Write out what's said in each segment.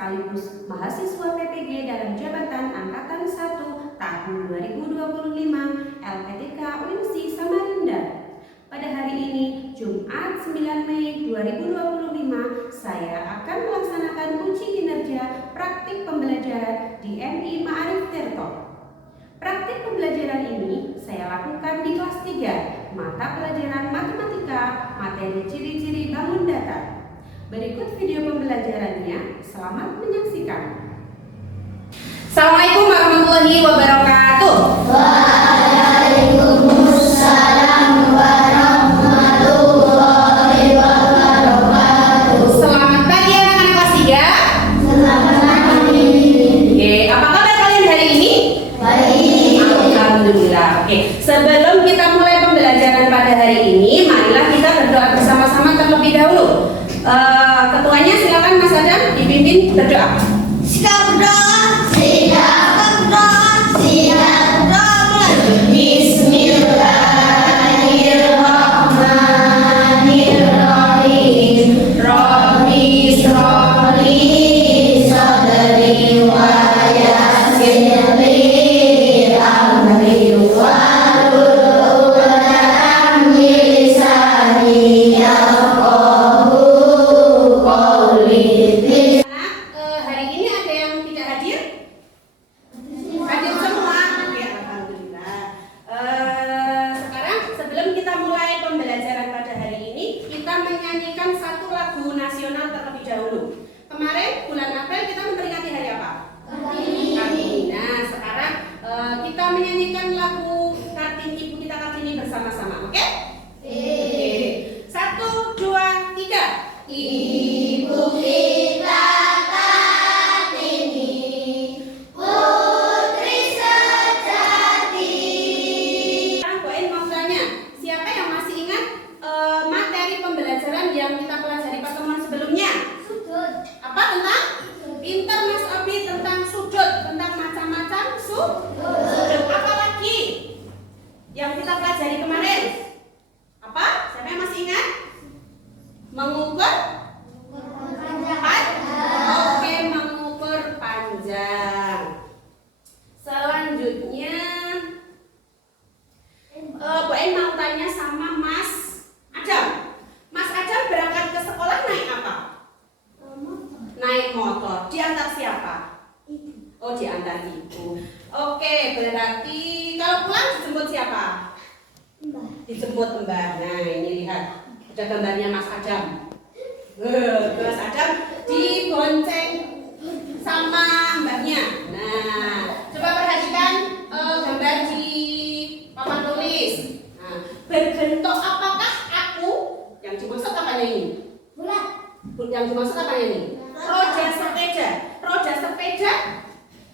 sekaligus mahasiswa PPG dalam jabatan Angkatan 1 tahun 2025 LPTK UINSI Samarinda. Pada hari ini, Jumat 9 Mei 2025, saya akan melaksanakan uji kinerja praktik pembelajaran di MI Ma'arif Tirto. Praktik pembelajaran ini saya lakukan di kelas 3, mata pelajaran matematika, materi ciri-ciri bangun data. Berikut video pembelajarannya, selamat menyaksikan. Assalamualaikum warahmatullahi wabarakatuh. Waalaikumsalam warahmatullahi wabarakatuh. Selamat pagi anak-anak kelas 3. Selamat pagi. Oke, apa kabar kalian hari ini? Baik. Alhamdulillah. Oke, sebelum kita mulai pembelajaran pada hari ini, marilah kita berdoa bersama-sama terlebih dahulu. Ketuanya silakan Mas Adam dipimpin berdoa. Siap berdoa. Siap berdoa. Siap berdoa. Bismillahirrahmanirrahim. Rabbi shrah li sadri wa yassir li amri wahlul 'uqdatam min lisani yafqahu qawli. Hari ini ada yang tidak hadir? Hadir semua? Ya, alhamdulillah. Sekarang sebelum kita mulai pembelajaran pada hari ini, kita menyanyikan satu lagu nasional terlebih dahulu. Kemarin bulan April kita memperingati hari apa? Kartini. Nah, sekarang kita menyanyikan lagu Kartini, Ibu kita Kartini bersama-sama, oke? Oke. 1, 2, 3. Ibu kita Kartini, putri sejati. Sekarang Bu En mau tanya, siapa yang masih ingat materi pembelajaran yang kita pelajari pertemuan sebelumnya? Sudut. Apa tentang? Pintar Mas Abi, tentang sudut, tentang macam-macam sudut. Apa lagi yang kita pelajari kemarin? Apa? Siapa yang masih ingat? Mengukur Oke, mengukur panjang. Selanjutnya Bu En mau tanya sama Mas Adam. Mas Adam berangkat ke sekolah naik apa? Naik motor. Diantar siapa? Oh, diantar ibu. Oke, berarti kalau pulang dijemput siapa? Dijemput Mbak. Nah, ini lihat. Ada gambarnya Mas Adam. Mas Adam dibonceng sama mbaknya. Nah, coba perhatikan gambar di papan tulis. Nah, berbentuk apakah aku? Yang dimaksud apanya ini? Bulat. Yang dimaksud apanya ini? Roda sepeda. Roda sepeda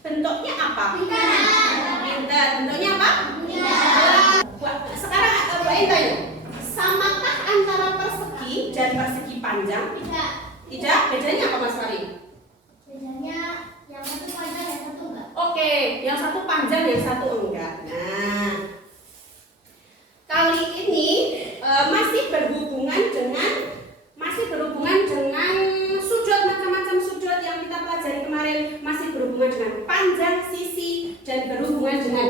bentuknya apa? Pintar. Bentuknya apa? Sekarang Bu En tanya, samakah antara persegi dan persegi panjang? Tidak. Bedanya apa Mas Fari? Bedanya yang satu panjang, yang satu enggak. Oke, yang satu panjang, yang satu enggak. Nah, kali ini masih berhubungan dengan sudut, macam-macam sudut yang kita pelajari kemarin, masih berhubungan dengan panjang, sisi, dan berhubungan dengan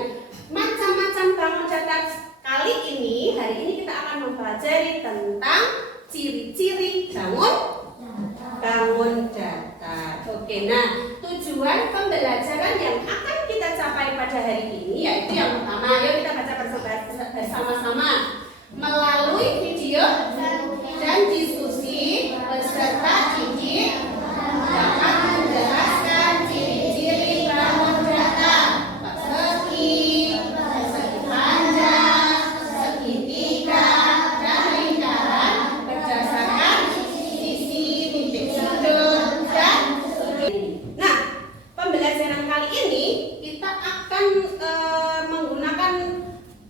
macam-macam bangun datar. Kali ini, hari ini kita akan mempelajari tentang ciri-ciri bangun datar. Oke, nah tujuan pembelajaran yang akan kita capai pada hari ini yaitu yang pertama, ayo kita baca bersama-sama melalui video dan diskusi beserta Cici dapat menjelaskan ciri-ciri bangun datar, persegi, persegi panjang, segitiga, dan lingkaran berdasarkan sisi titik sudut dan sudut. Nah, pembelajaran kali ini kita akan menggunakan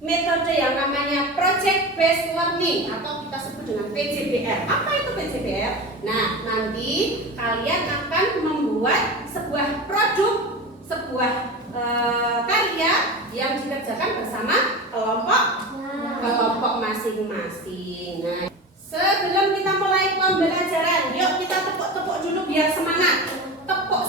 metode yang namanya project based learning atau kita sebut dengan PJBL. Apa itu PJBL? Nah, nanti kalian akan membuat sebuah produk, sebuah karya yang dikerjakan bersama kelompok masing-masing. Nah, sebelum kita mulai pembelajaran, yuk kita tepuk-tepuk dulu biar semangat. Tepuk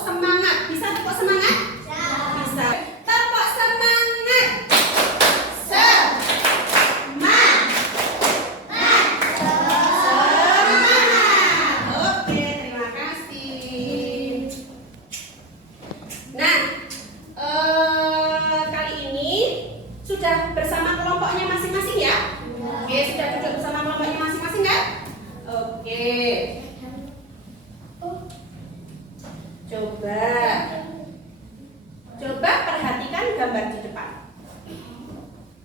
Coba perhatikan gambar di depan.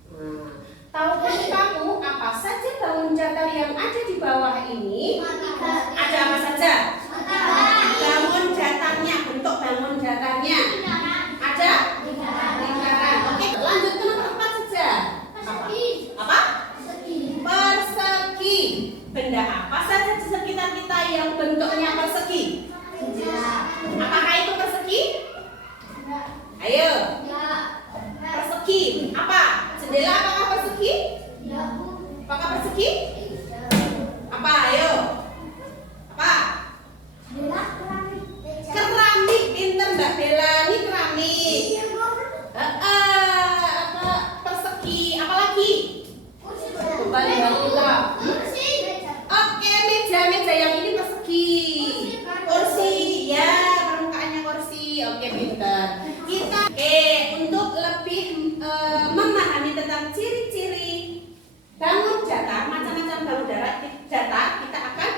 Nah, tahukah kamu apa saja bangun datar yang ada di bawah ini? Ada apa saja? Bangun datarnya, bentuk bangun datarnya. Ada? Lingkaran. Oke, lanjut ke nomor 4 saja. Apa? Persegi. Benda apa saja di sekitar kita yang bentuknya persegi? Apakah itu persegi? Ayo. Persegi. Apa? Jendela apakah persegi? Apakah persegi? Apa? Ayo. Apa? Keramik. Pinter Mbak Bella. Ini keramik. Apa? Persegi. Apa lagi? Kembali kita. Oke, meja yang ini persegi. Kursi, ya, permukaannya kursi. Oke, pintar. Oke, untuk lebih memahami tentang ciri-ciri bangun datar, macam-macam bangun datar, kita akan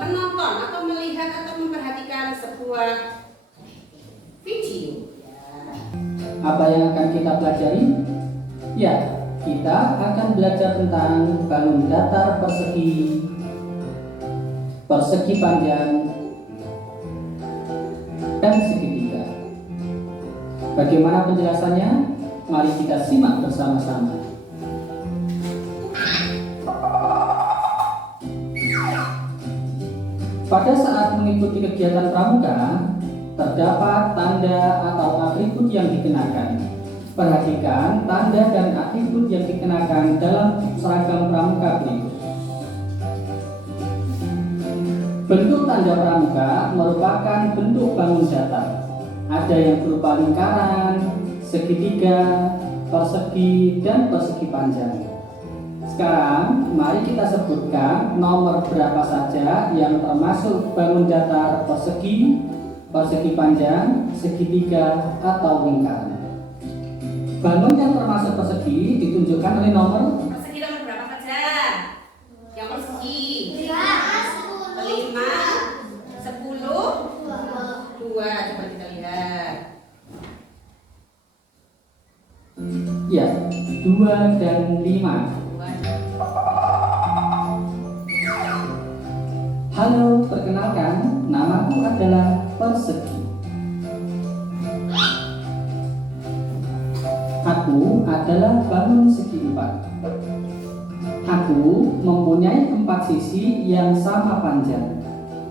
menonton atau melihat atau memperhatikan sebuah video. Apa yang akan kita pelajari? Ya, kita akan belajar tentang bangun datar persegi, persegi panjang, dan segitiga. Bagaimana penjelasannya? Mari kita simak bersama-sama. Pada saat mengikuti kegiatan pramuka, terdapat tanda atau atribut yang dikenakan. Perhatikan tanda dan atribut yang dikenakan dalam seragam pramuka berikut. Bentuk tanda pramuka merupakan bentuk bangun datar. Ada yang berupa lingkaran, segitiga, persegi, dan persegi panjang. Sekarang, mari kita sebutkan nomor berapa saja yang termasuk bangun datar persegi, persegi panjang, segitiga, atau lingkaran. Bangun yang termasuk persegi ditunjukkan oleh nomor. Persegi nomor berapa saja? Yang persegi 5, 10, 2. Coba kita lihat. Ya, 2 dan 5. Halo, perkenalkan, namaku adalah Persegi. Aku adalah bangun segi 4. Aku mempunyai 4 sisi yang sama panjang,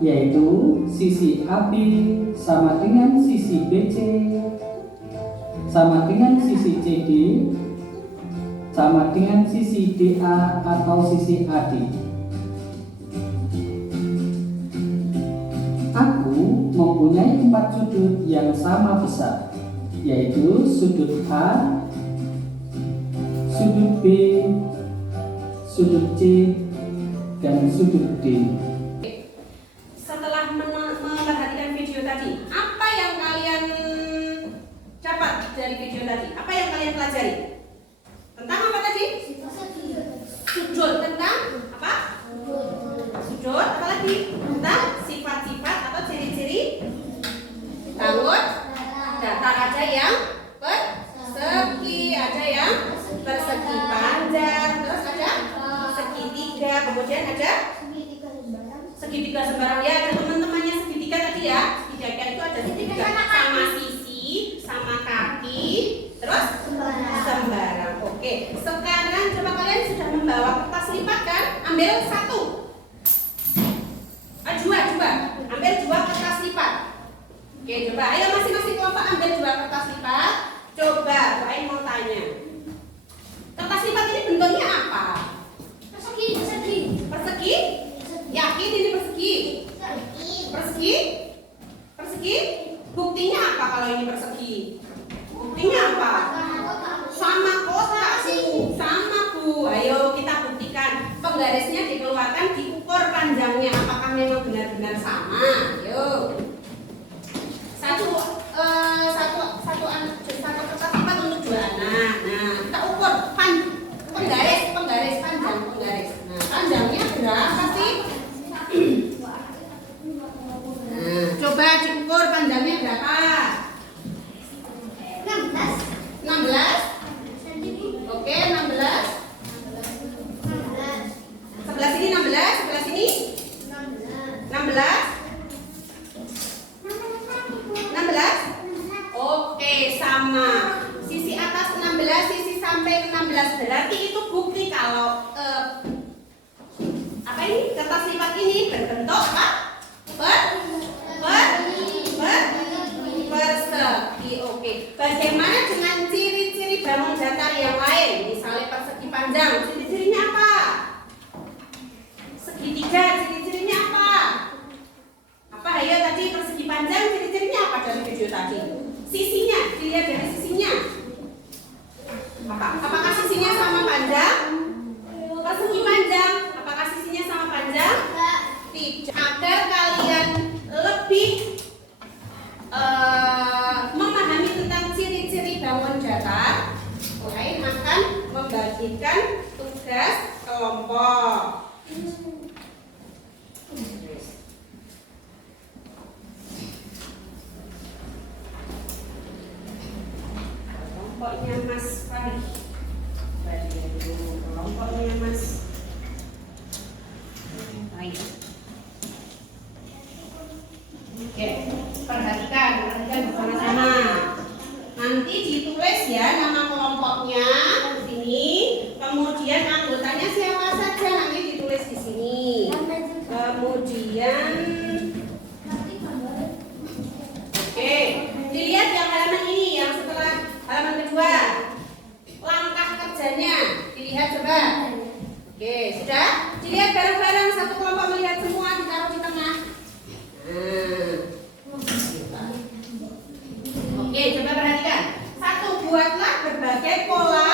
yaitu sisi AB sama dengan sisi BC, sama dengan sisi CD, sama dengan sisi DA atau sisi AD. Aku mempunyai 4 sudut yang sama besar, yaitu sudut A, sudut B, sudut C, dan sudut D. Setelah memperhatikan video tadi, apa yang kalian dapat dari video tadi? Apa yang kalian pelajari? Tentang apa tadi? Sudut. Tentang apa? Sudut. Apa lagi? Tentang sifat-sifat atau ciri-ciri bangun datar. Ada yang persegi, ada yang persegi panjang, terus ada segitiga, kemudian ada segitiga sembarang. Ya, ada teman-temannya segitiga tadi ya. Segitiga itu ada segitiga sama sisi, sama kaki, terus sembarang. Oke, sekarang coba kalian sudah membawa kertas lipat kan? Ambil 1. Dua. Ambil 2 kertas lipat. Oke, coba. Ayo masing-masing kelompok ambil 2 kertas lipat. Coba, Ain mau tanya. Kertas lipat ini bentuknya apa? Persegi? Yakin ini persegi? Persegi? Buktinya apa kalau ini persegi? Buktinya apa? Sama kotak, sama Bu. Ayo kita buktikan. Penggarisnya dikeluarkan, diukur panjangnya. Apakah memang benar-benar sama? Ayo. Satu kertas lipat untuk 2 anak. Nah, kita ukur penggaris panjang penggaris. Nah, panjangnya berapa sih? Nah, coba diukur panjangnya berarti itu bukti kalau apa ini kertas lipat ini berbentuk apa? Persegi. Oke. Bagaimana dengan ciri-ciri bangun datar yang lain? Misalnya persegi panjang, ciri-cirinya apa? Segitiga, ciri-cirinya apa? Apa ayo tadi persegi panjang, ciri-cirinya apa dari video tadi? Sisinya, dilihat dari sisinya. Apakah sisinya sama panjang? Persegi panjang, apakah sisinya sama panjang? Tidak. Agar kalian lebih memahami tentang ciri-ciri bangun datar, kalian akan membagikan tugas kelompok. Kelompoknya Mas Fahri. Bagian dulu kelompoknya Mas Fahri. Oke, perhatikan bersama-sama. Nanti ditulis ya nama kelompoknya di sini. Kemudian anggotanya siapa saja nanti ditulis di sini. Kemudian, oke, dilihat yang halaman ini yang setelah halaman kedua. Langkah kerjanya dilihat coba. Oke, sudah? Dilihat bareng-bareng satu kelompok melihat semua ditaruh di tengah. Oke, coba perhatikan. Satu, buatlah berbagai pola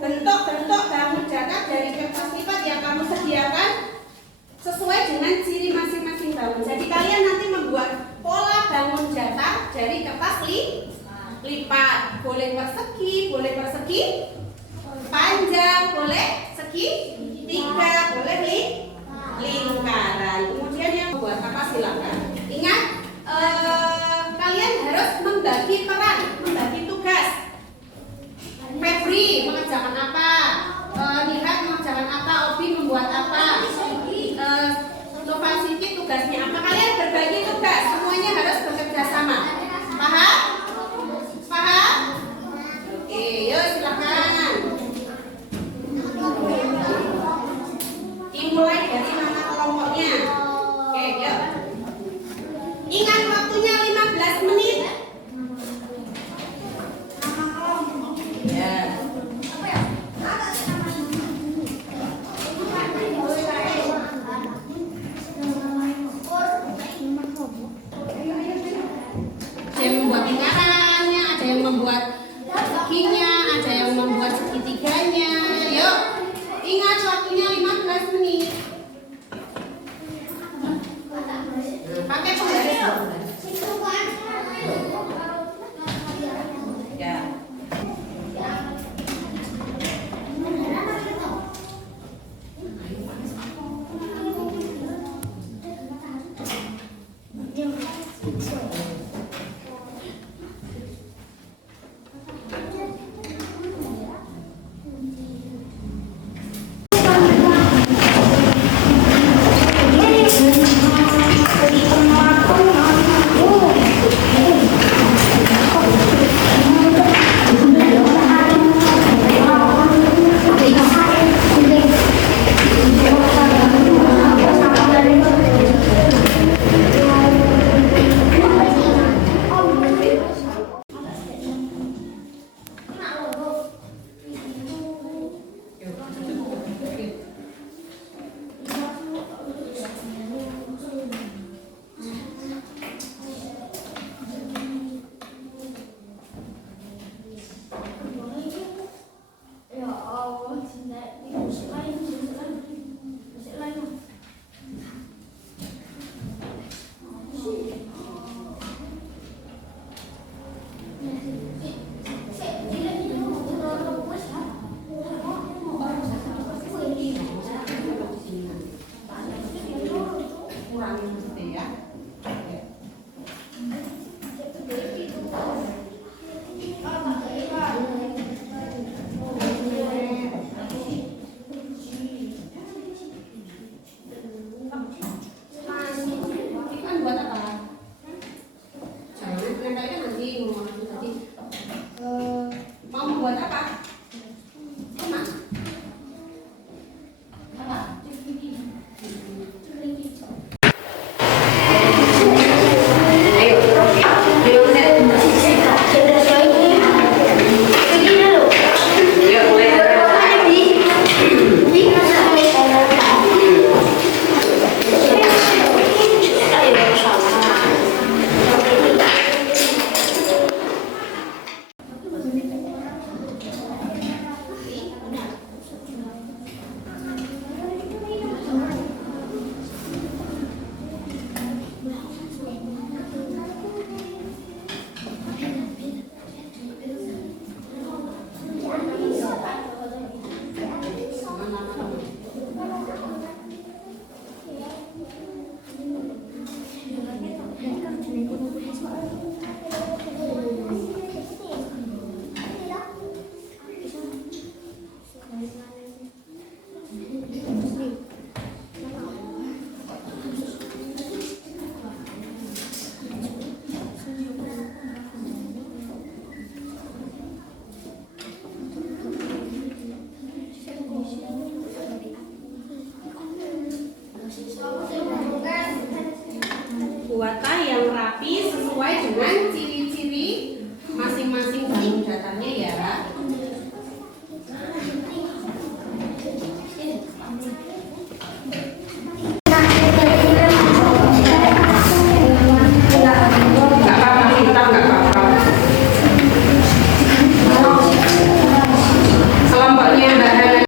bentuk-bentuk bangun datar dari kertas lipat yang kamu sediakan sesuai dengan ciri masing-masing bangun. Jadi kalian nanti membuat pola bangun datar dari kertas lipat. Boleh persegi panjang, boleh segitiga, boleh lingkaran. Kemudian yang buat apa silakan. Ingat, kalian harus membagi peran, membagi tugas. Febri mengerjakan apa? Nihat mengerjakan apa? Obi membuat apa? Nova Siti tugasnya apa? Kalian berbagi tugas, semuanya harus bekerja sama. Paham? Paham? Oke, yuk silakan. Dimulai dari nama kelompoknya. Oke, yuk. Ingat waktunya 15 menit. Ya. Ada yang membuat lingkarannya, ada yang membuat perseginya, ada yang membuat segitiganya. Yuk. Ingat waktunya 15 menit. Pakai penggaris. Ya. buatlah yang rapi sesuai dengan ciri-ciri masing-masing bangun datarnya ya. Kelompoknya Mbak Hana.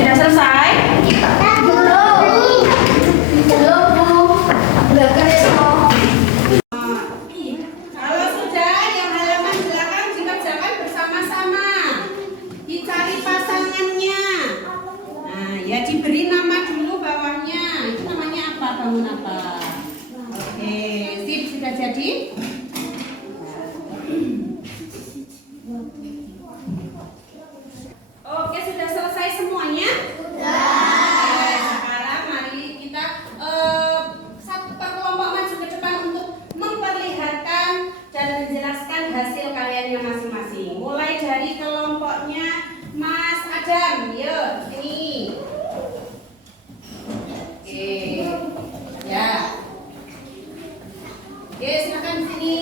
Sudah selesai? Kalau sudah, yang halaman belakang dikerjakan bersama-sama. Dicari pasangannya. Nah, ya diberi nama dulu bawahnya. Itu namanya apa? Bangun apa? Oke, sip, sudah jadi? Oke, sudah selesai semuanya? Sudah. Sekarang mari kita satu per kelompok maju ke depan untuk memperlihatkan dan menjelaskan hasil karyanya masing-masing. Mulai dari kelompoknya Mas Adam, yuk sini. Oke, ya. Oke, silakan di sini.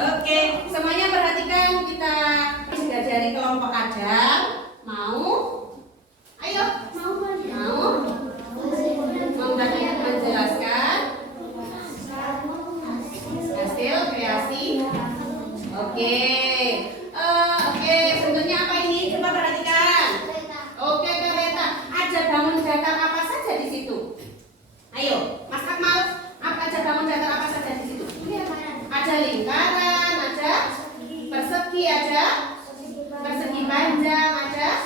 Oke, semuanya perhatikan, kita sudah dari kelompok Adam. Mau? Ayo, mau? Mau menjelaskan hasil kreasi? Oke, bentuknya apa ini? Coba perhatikan. Oke, kereta. Ada bangun datar apa saja di situ? Ayo, Mas Akmal, ada bangun datar apa saja di situ? Ada lingkaran, ada persegi, ada persegi panjang, ada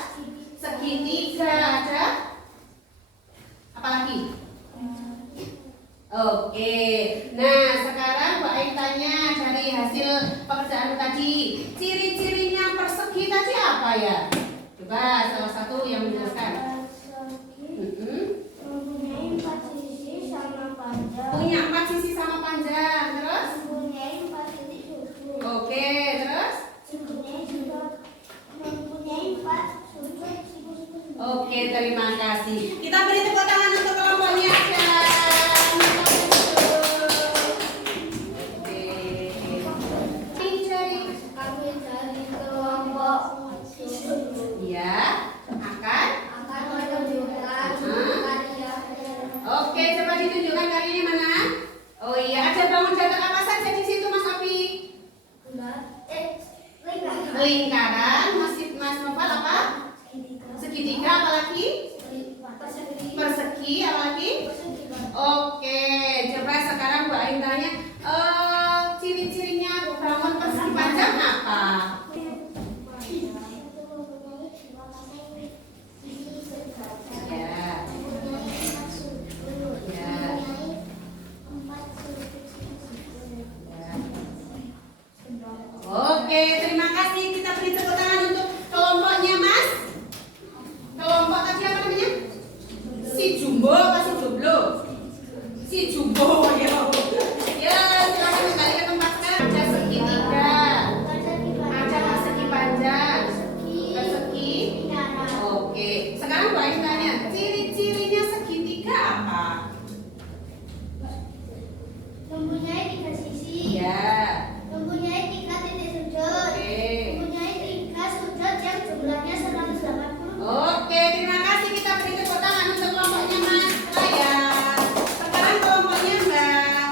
segitiga, ada apa lagi? Oke, nah sekarang Mbak Ain tanya dari hasil pekerjaan tadi, ciri-cirinya persegi tadi apa ya? Coba salah satu yang menjelaskan. Mempunyai 4 sisi sama panjang. Punya 4 sisi sama panjang, terus? Mempunyai 4 titik sudut. Oke, terus? Mempunyai 4 sudut siku-siku. Oke, terima kasih. Kita beri tepuk tangan untuk kelompoknya aja. Kami dari kelompok Ya, akan. menunjukkan karya. Oke, coba ditunjukkan karyanya mana? Oh iya, ada bangun datar apa saja di situ, Mas Api? Lingkaran, Mas Noval apa? Segitiga, apa lagi? Persegi, apa lagi? Oke, coba sekarang Bu Ain tanya, ciri-cirinya bangun persegi panjang apa? Ya. Oke, terima kasih. Kita beri tepuk tangan untuk kelompoknya, Mas. Kelompok tadi apa namanya? Si Jumbo apa si Jomblo? Si Jumbo, ya. Ya, silakan kembali ke tempat sekarang. Ada segitiga, ada persegi panjang, persegi. Oke, sekarang Bu Ain tanya, ciri-cirinya segitiga apa? Mempunyai 3 sisi. Ya. Mempunyai 3 titik sudut. Oke. Mempunyai 3 sudut yang jumlahnya 180. Oke, terima kasih. Kita beri tepuk tangan untuk kelompoknya Mas Raya. Sekarang kelompoknya Mbak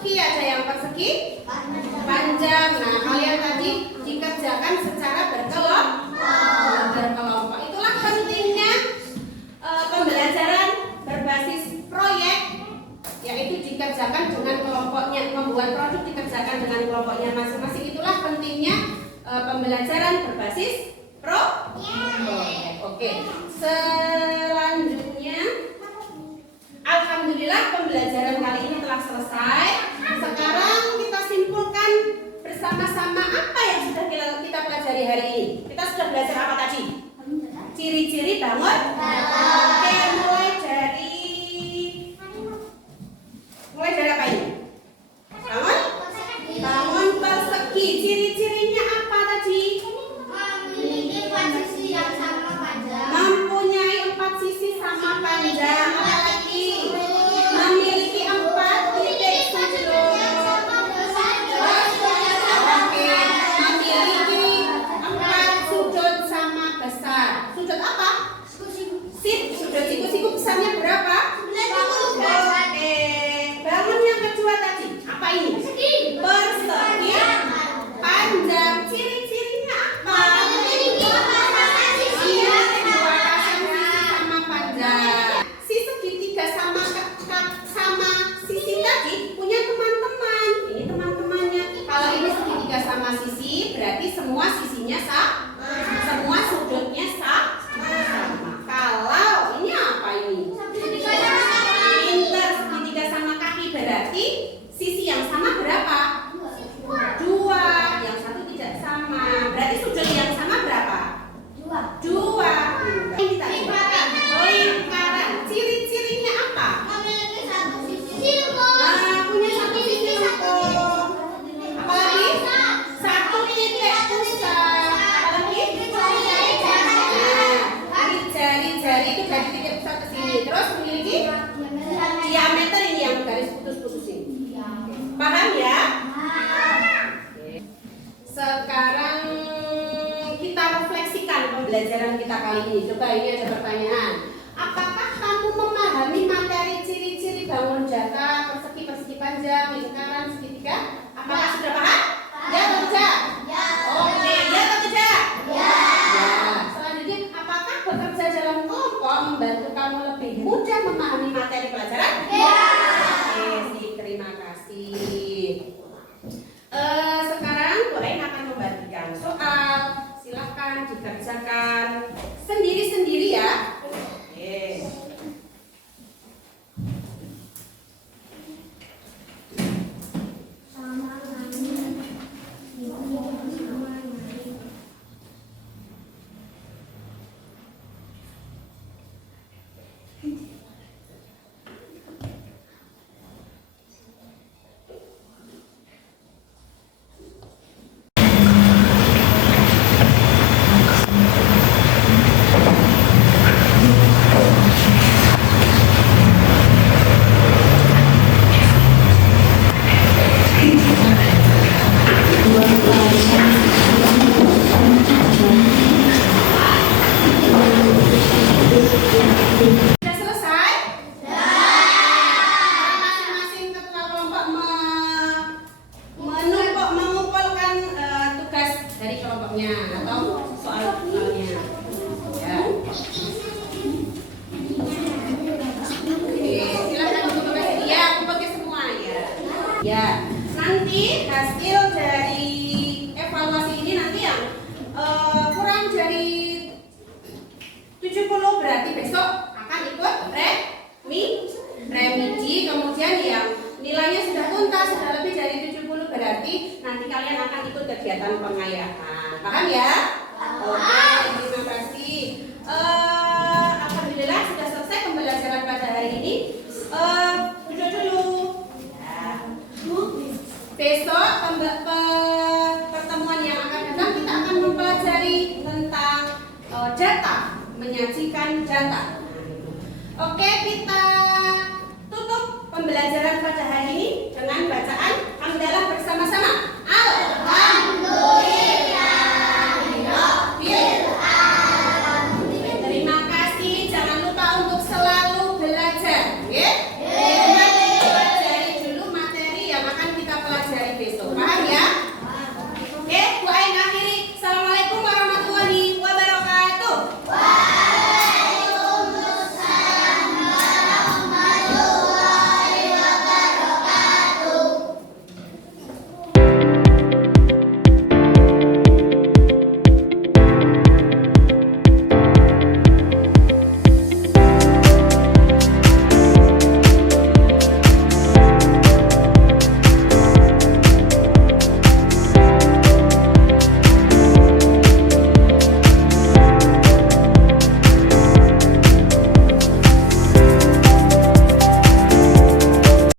persegi, ada yang persegi panjang. Nah, kalian tadi dikerjakan secara berkelompok. Itulah pentingnya pembelajaran berbasis proyek, yaitu dikerjakan dengan kelompoknya, membuat produk dikerjakan dengan kelompoknya masing-masing. Itulah pentingnya pembelajaran berbasis proyek. Oke, selanjutnya, alhamdulillah pembelajaran kali ini telah selesai. Sekarang kita simpulkan bersama-sama apa yang sudah kita pelajari hari ini. Kita sudah belajar apa tadi? Ciri-ciri bangun. Oke, mulai dari apa ini? Bangun persegi. Ciri-cirinya apa tadi? Mempunyai 4 sisi sama panjang. Apa lagi? Memiliki 4 titik sudut. Oke, memiliki 4 sudut sama besar. Sudut apa? Sudut siku-siku besarnya berapa? Oke, bangun yang kedua tadi. Apa ini? Persegi panjang. Ciri-cirinya apa? Si segitiga sama sisi tadi punya teman-teman. Ini teman-temannya. Kalau ini segitiga sama sisi, berarti semua sisinya sama. Semua sudutnya sama. Kalau ini apa ini? Pinter, segitiga sama kaki, berarti sisi yang sama berapa? 2. Yang satu tidak sama. Berarti sudut yang sama berapa? 2. Lingkaran. Ciri-cirinya apa? Punya 1 sisi lengkung. Apalagi? 1 titik pusat. Apalagi? Jari-jari itu dari titik pusat ke sini. Terus memiliki diameter ini yang garis putus-putus ini. Paham ya? Sekarang kita refleksikan pembelajaran kita kali ini. Coba ini ada pertanyaan. Apakah kamu memahami materi ciri-ciri bangun jata, persegi panjang, lingkaran, segitiga? Apakah sudah paham? Ya atau tidak? Oke, ya atau tidak? Ya. Selanjutnya, apakah bekerja dalam kelompok membantu kamu lebih mudah memahami materi pelajaran? Ya. Oke, terima kasih. Sekarang Borain akan membagikan soal. Silahkan dikerjakan sendiri-sendiri ya. Oke. Sudah selesai? Masing-masing ketua kelompok mengumpulkan tugas dari kelompoknya atau soalnya. Ya. Oke, silakan untuk ya, aku pakai semua ya. Ya, nanti hasil dari evaluasi ini nanti yang kurang dari 70 berarti besok akan ikut remedi. Kemudian yang nilainya sudah tuntas, sudah lebih dari 70 berarti nanti kalian akan ikut kegiatan pengayaan. Paham ya? Oke, terima kasih. Alhamdulillah sudah selesai pembelajaran pada hari ini. Duduk dulu. Ya. Besok pertemuan yang akan datang kita akan mempelajari tentang data, menyajikan data. Oke, kita tutup pembelajaran pada hari ini